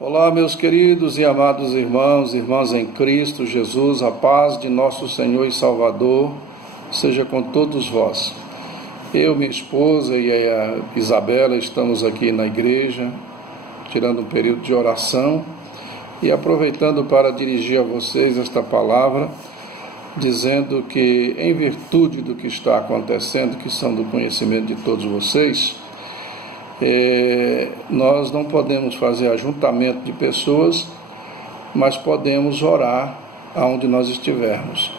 Olá, meus queridos e amados irmãos, irmãs em Cristo Jesus, a paz de nosso Senhor e Salvador seja com todos vós. Eu, minha esposa e a Isabela estamos aqui na igreja, tirando um período de oração e aproveitando para dirigir a vocês esta palavra, dizendo que, em virtude do que está acontecendo, que são do conhecimento de todos vocês, nós não podemos fazer ajuntamento de pessoas, mas podemos orar aonde nós estivermos.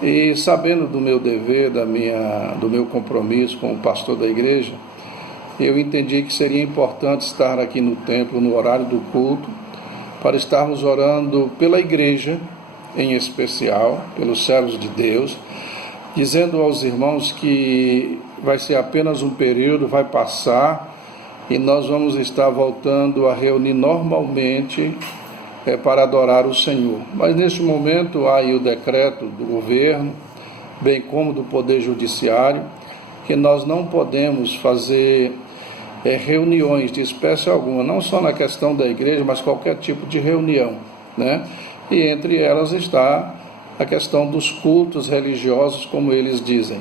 E sabendo do meu dever, do meu compromisso como pastor da igreja, eu entendi que seria importante estar aqui no templo, no horário do culto, para estarmos orando pela igreja, em especial, pelos servos de Deus, dizendo aos irmãos que vai ser apenas um período, vai passar, e nós vamos estar voltando a reunir normalmente para adorar o Senhor. Mas neste momento há aí o decreto do governo, bem como do Poder Judiciário, que nós não podemos fazer reuniões de espécie alguma, não só na questão da igreja, mas qualquer tipo de reunião, né? E entre elas está a questão dos cultos religiosos, como eles dizem.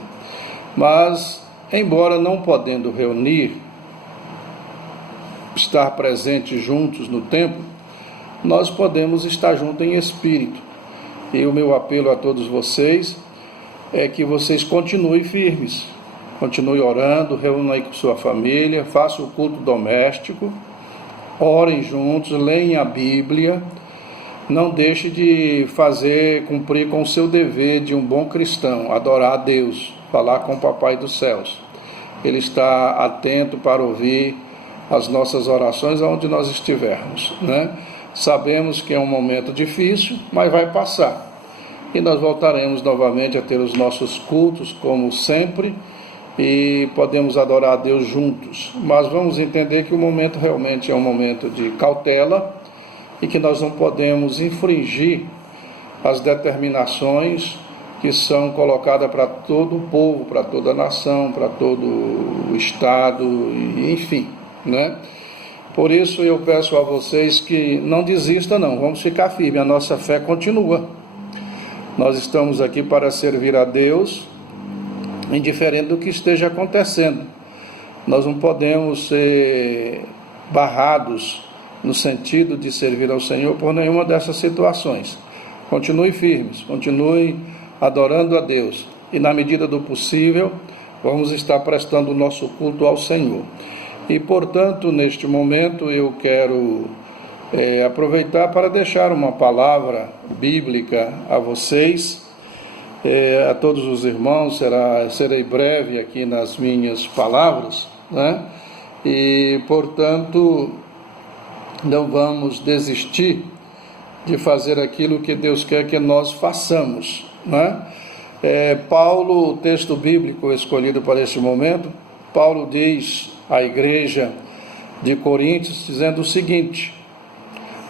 Mas, embora não podendo reunir, estar presentes juntos no templo, nós podemos estar juntos em espírito. E o meu apelo a todos vocês é que vocês continuem firmes, continuem orando, reúnam aí com sua família, façam o culto doméstico, orem juntos, leiam a Bíblia, não deixe de cumprir com o seu dever de um bom cristão, adorar a Deus, falar com o Papai dos Céus. Ele está atento para ouvir as nossas orações aonde nós estivermos, né? Sabemos que é um momento difícil, mas vai passar. E nós voltaremos novamente a ter os nossos cultos, como sempre, e podemos adorar a Deus juntos. Mas vamos entender que o momento realmente é um momento de cautela e que nós não podemos infringir as determinações que são colocadas para todo o povo, para toda a nação, para todo o Estado, enfim, né? Por isso eu peço a vocês que não desistam não, vamos ficar firmes, a nossa fé continua. Nós estamos aqui para servir a Deus, indiferente do que esteja acontecendo. Nós não podemos ser barrados no sentido de servir ao Senhor por nenhuma dessas situações. Continue firmes, continue adorando a Deus e na medida do possível vamos estar prestando o nosso culto ao Senhor. E, portanto, neste momento eu quero aproveitar para deixar uma palavra bíblica a vocês, a todos os irmãos. Serei breve aqui nas minhas palavras, né? E, portanto, não vamos desistir de fazer aquilo que Deus quer que nós façamos, né? Paulo, o texto bíblico escolhido para este momento, Paulo diz à igreja de Coríntios, dizendo o seguinte: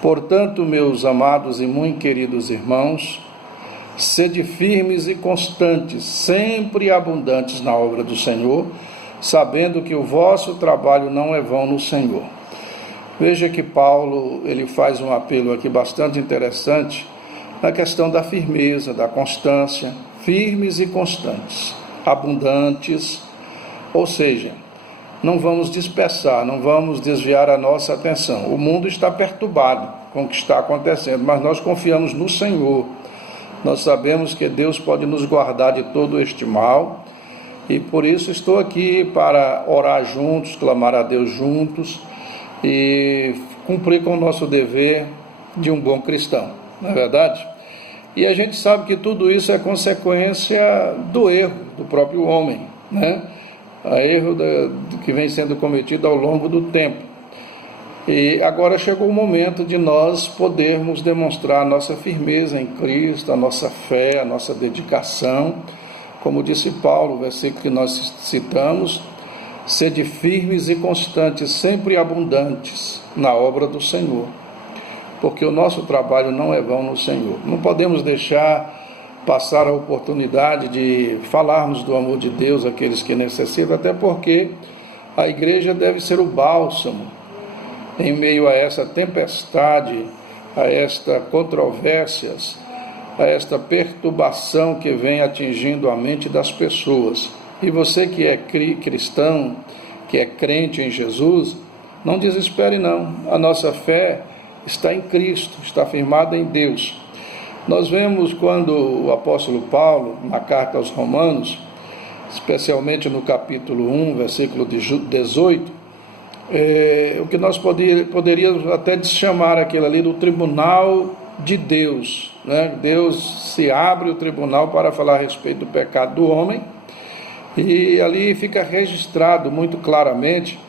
portanto, meus amados e muito queridos irmãos, sede firmes e constantes, sempre abundantes na obra do Senhor, sabendo que o vosso trabalho não é vão no Senhor. Veja que Paulo ele faz um apelo aqui bastante interessante na questão da firmeza, da constância, firmes e constantes, abundantes, ou seja, não vamos dispersar, não vamos desviar a nossa atenção. O mundo está perturbado com o que está acontecendo, mas nós confiamos no Senhor. Nós sabemos que Deus pode nos guardar de todo este mal, e por isso estou aqui para orar juntos, clamar a Deus juntos e cumprir com o nosso dever de um bom cristão, não é verdade? E a gente sabe que tudo isso é consequência do erro do próprio homem, né? Erro que vem sendo cometido ao longo do tempo. E agora chegou o momento de nós podermos demonstrar a nossa firmeza em Cristo, a nossa fé, a nossa dedicação. Como disse Paulo, o versículo que nós citamos: sede firmes e constantes, sempre abundantes na obra do Senhor, porque o nosso trabalho não é vão no Senhor. Não podemos deixar passar a oportunidade de falarmos do amor de Deus àqueles que necessitam, até porque a igreja deve ser o bálsamo em meio a essa tempestade, a esta controvérsias, a esta perturbação que vem atingindo a mente das pessoas. E você que é cristão, que é crente em Jesus, não desespere não. A nossa fé está em Cristo, está firmada em Deus. Nós vemos quando o apóstolo Paulo, na carta aos Romanos, especialmente no capítulo 1, versículo 18, o que nós poderíamos até chamar aquilo ali do tribunal de Deus, né? Deus se abre o tribunal para falar a respeito do pecado do homem, e ali fica registrado muito claramente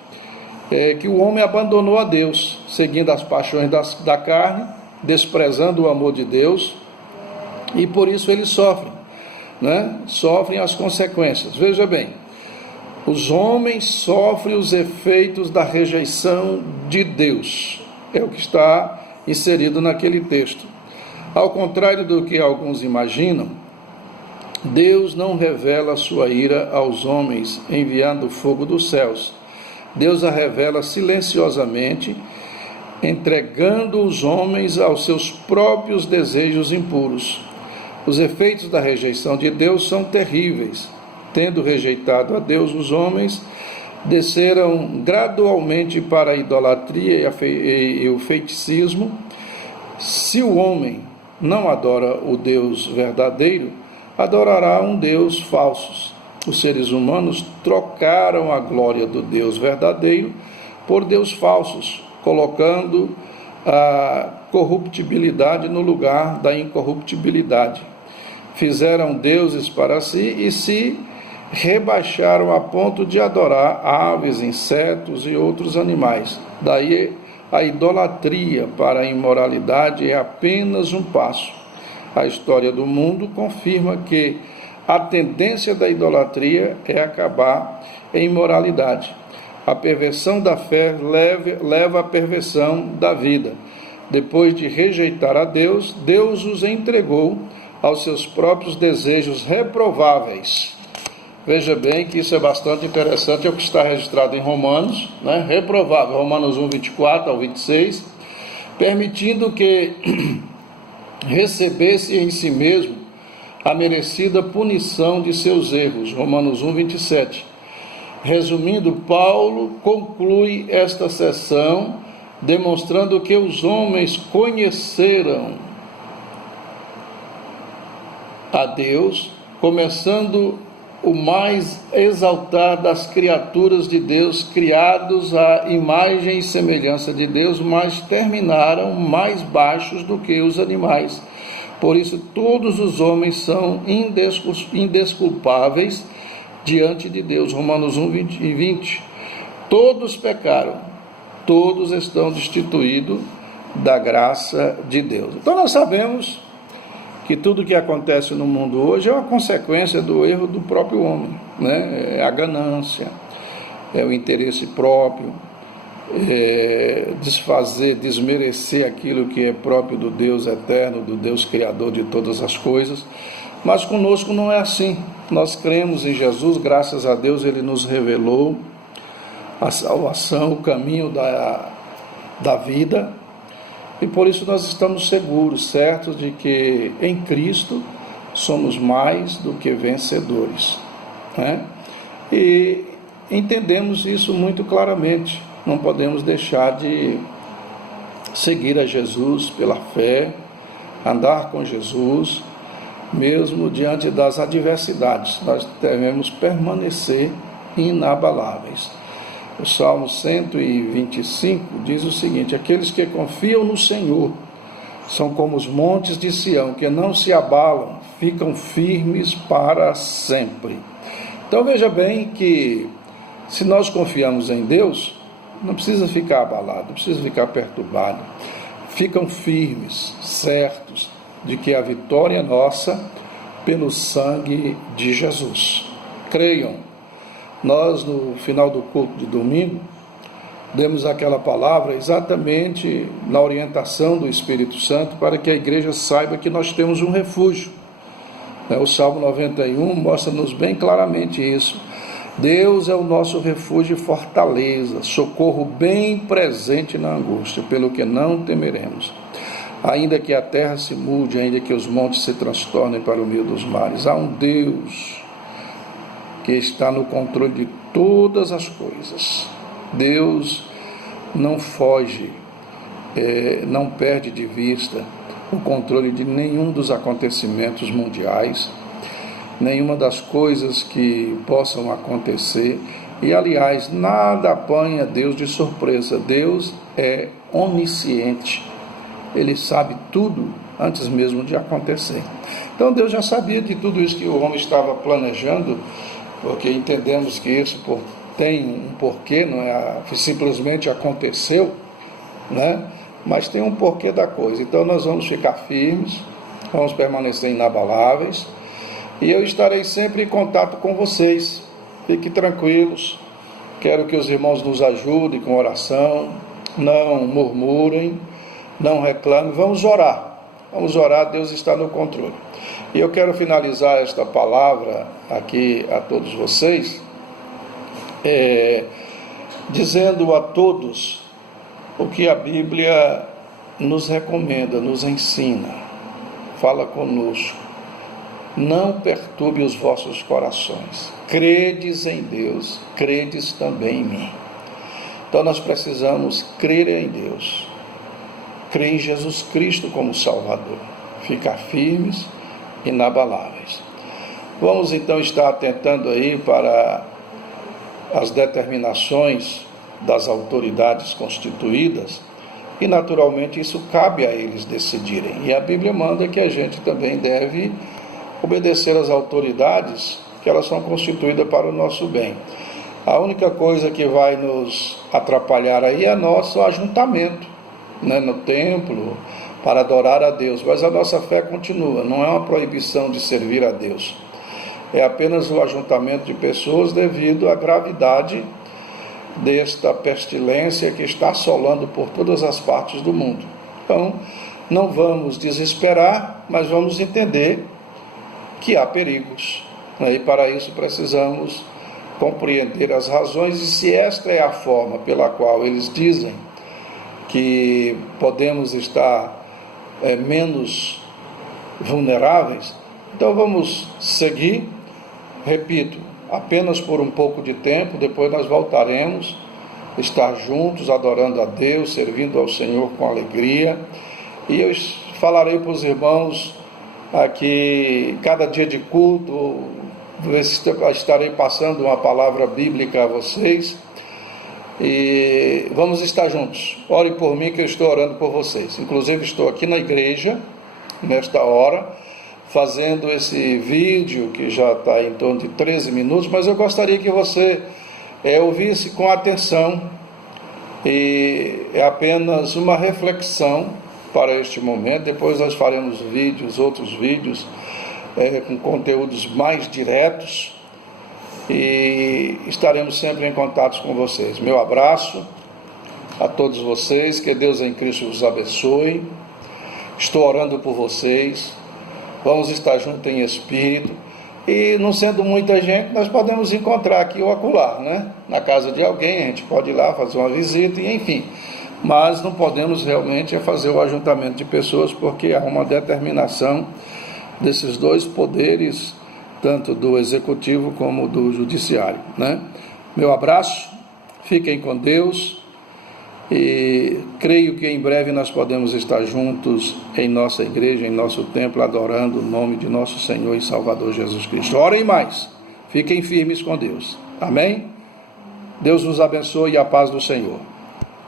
que o homem abandonou a Deus, seguindo as paixões da carne, desprezando o amor de Deus, e por isso eles sofrem, né? Sofrem as consequências. Veja bem, os homens sofrem os efeitos da rejeição de Deus. É o que está inserido naquele texto. Ao contrário do que alguns imaginam, Deus não revela a sua ira aos homens enviando fogo dos céus. Deus a revela silenciosamente, entregando os homens aos seus próprios desejos impuros. Os efeitos da rejeição de Deus são terríveis. Tendo rejeitado a Deus, os homens desceram gradualmente para a idolatria e o feiticismo. Se o homem não adora o Deus verdadeiro, adorará um Deus falso. Os seres humanos trocaram a glória do Deus verdadeiro por Deus falsos, colocando a corruptibilidade no lugar da incorruptibilidade. Fizeram deuses para si e se rebaixaram a ponto de adorar aves, insetos e outros animais. Daí a idolatria para a imoralidade é apenas um passo. A história do mundo confirma que a tendência da idolatria é acabar em imoralidade. A perversão da fé leva à perversão da vida. Depois de rejeitar a Deus, Deus os entregou aos seus próprios desejos reprováveis. Veja bem que isso é bastante interessante, é o que está registrado em Romanos, né? Reprovável, Romanos 1, 24 ao 26, permitindo que recebesse em si mesmo a merecida punição de seus erros, Romanos 1, 27. Resumindo, Paulo conclui esta seção demonstrando que os homens conheceram a Deus, começando o mais exaltar das criaturas de Deus, criados à imagem e semelhança de Deus, mas terminaram mais baixos do que os animais. Por isso, todos os homens são indesculpáveis diante de Deus. Romanos 1, 20. Todos pecaram, todos estão destituídos da graça de Deus. Então nós sabemos que tudo que acontece no mundo hoje é uma consequência do erro do próprio homem, né? É a ganância, é o interesse próprio, desmerecer aquilo que é próprio do Deus eterno, do Deus criador de todas as coisas. Mas conosco não é assim. Nós cremos em Jesus, graças a Deus Ele nos revelou a salvação, o caminho da vida, e por isso nós estamos seguros, certos de que em Cristo somos mais do que vencedores, né? E entendemos isso muito claramente. Não podemos deixar de seguir a Jesus pela fé, andar com Jesus, mesmo diante das adversidades. Nós devemos permanecer inabaláveis. O Salmo 125 diz o seguinte: aqueles que confiam no Senhor são como os montes de Sião, que não se abalam, ficam firmes para sempre. Então veja bem que se nós confiamos em Deus, não precisa ficar abalado, não precisa ficar perturbado. Ficam firmes, certos de que a vitória é nossa pelo sangue de Jesus. Creiam. Nós, no final do culto de domingo, demos aquela palavra exatamente na orientação do Espírito Santo para que a igreja saiba que nós temos um refúgio. O Salmo 91 mostra-nos bem claramente isso. Deus é o nosso refúgio e fortaleza, socorro bem presente na angústia, pelo que não temeremos. Ainda que a terra se mude, ainda que os montes se transtornem para o meio dos mares, há um Deus que está no controle de todas as coisas. Deus não foge, não perde de vista o controle de nenhum dos acontecimentos mundiais, nenhuma das coisas que possam acontecer. E, aliás, nada apanha Deus de surpresa. Deus é onisciente. Ele sabe tudo antes mesmo de acontecer. Então, Deus já sabia de tudo isso que o homem estava planejando, porque entendemos que isso tem um porquê, não é simplesmente aconteceu, né? Mas tem um porquê da coisa. Então, nós vamos ficar firmes, vamos permanecer inabaláveis, e eu estarei sempre em contato com vocês. Fiquem tranquilos. Quero que os irmãos nos ajudem com oração, não murmurem, não reclamem. Vamos orar, Deus está no controle. E eu quero finalizar esta palavra aqui a todos vocês, dizendo a todos o que a Bíblia nos recomenda, nos ensina, fala conosco. Não perturbe os vossos corações. Credes em Deus, credes também em mim. Então nós precisamos crer em Deus, crer em Jesus Cristo como Salvador, ficar firmes, inabaláveis. Vamos então estar atentando aí para as determinações das autoridades constituídas, e naturalmente isso cabe a eles decidirem. E a Bíblia manda que a gente também deve obedecer às autoridades, que elas são constituídas para o nosso bem. A única coisa que vai nos atrapalhar aí é nosso ajuntamento, né, no templo, para adorar a Deus, mas a nossa fé continua, não é uma proibição de servir a Deus, é apenas o ajuntamento de pessoas devido à gravidade desta pestilência que está assolando por todas as partes do mundo. Então, não vamos desesperar, mas vamos entender que há perigos, né? E para isso precisamos compreender as razões, e se esta é a forma pela qual eles dizem que podemos estar menos vulneráveis, então vamos seguir, repito, apenas por um pouco de tempo, depois nós voltaremos, estar juntos, adorando a Deus, servindo ao Senhor com alegria, e eu falarei para os irmãos aqui, cada dia de culto, estarei passando uma palavra bíblica a vocês, e vamos estar juntos. Ore por mim que eu estou orando por vocês. Inclusive estou aqui na igreja, nesta hora, fazendo esse vídeo que já está em torno de 13 minutos, mas eu gostaria que você ouvisse com atenção, e é apenas uma reflexão para este momento. Depois nós faremos outros vídeos com conteúdos mais diretos, e estaremos sempre em contato com vocês. Meu abraço a todos vocês, que Deus em Cristo vos abençoe. Estou orando por vocês, vamos estar juntos em espírito, e não sendo muita gente, nós podemos encontrar aqui ou acolá, né? Na casa de alguém, a gente pode ir lá fazer uma visita, e enfim, mas não podemos realmente fazer o ajuntamento de pessoas, porque há uma determinação desses dois poderes, tanto do executivo como do judiciário, né? Meu abraço, fiquem com Deus, e creio que em breve nós podemos estar juntos em nossa igreja, em nosso templo, adorando o nome de nosso Senhor e Salvador Jesus Cristo. Orem mais, fiquem firmes com Deus, amém? Deus nos abençoe e a paz do Senhor.